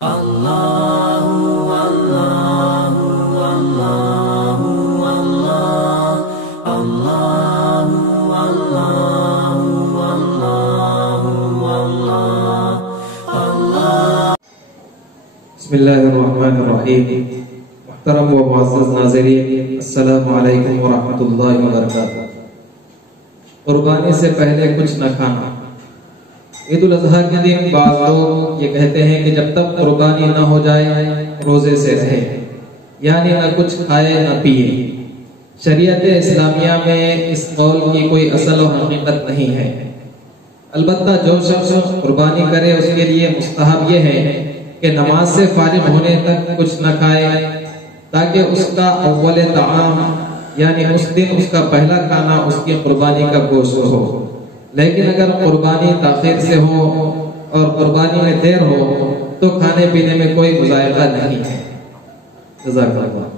بسم اللہ الرحمن الرحیم۔ محترم و معزز ناظرین، السلام علیکم ورحمۃ اللہ وبرکاتہ۔ قربانی سے پہلے کچھ نہ کھانا۔ عید الاضحیٰ کے دن بعض لوگ یہ کہتے ہیں کہ جب تک قربانی نہ ہو جائے روزے سے رہے، یعنی نہ کچھ کھائے نہ پیے۔ شریعت اسلامیہ میں اس قول کی کوئی اصل و حقیقت نہیں ہے، البتہ جو شخص قربانی کرے اس کے لیے مستحب یہ ہے کہ نماز سے فارغ ہونے تک کچھ نہ کھائے، تاکہ اس کا اول طعام یعنی اس دن اس کا پہلا کھانا اس کی قربانی کا گوشت ہو۔ لیکن اگر قربانی تاخیر سے ہو اور قربانی میں دیر ہو تو کھانے پینے میں کوئی مذائقہ نہیں ہے۔ جزاک اللہ۔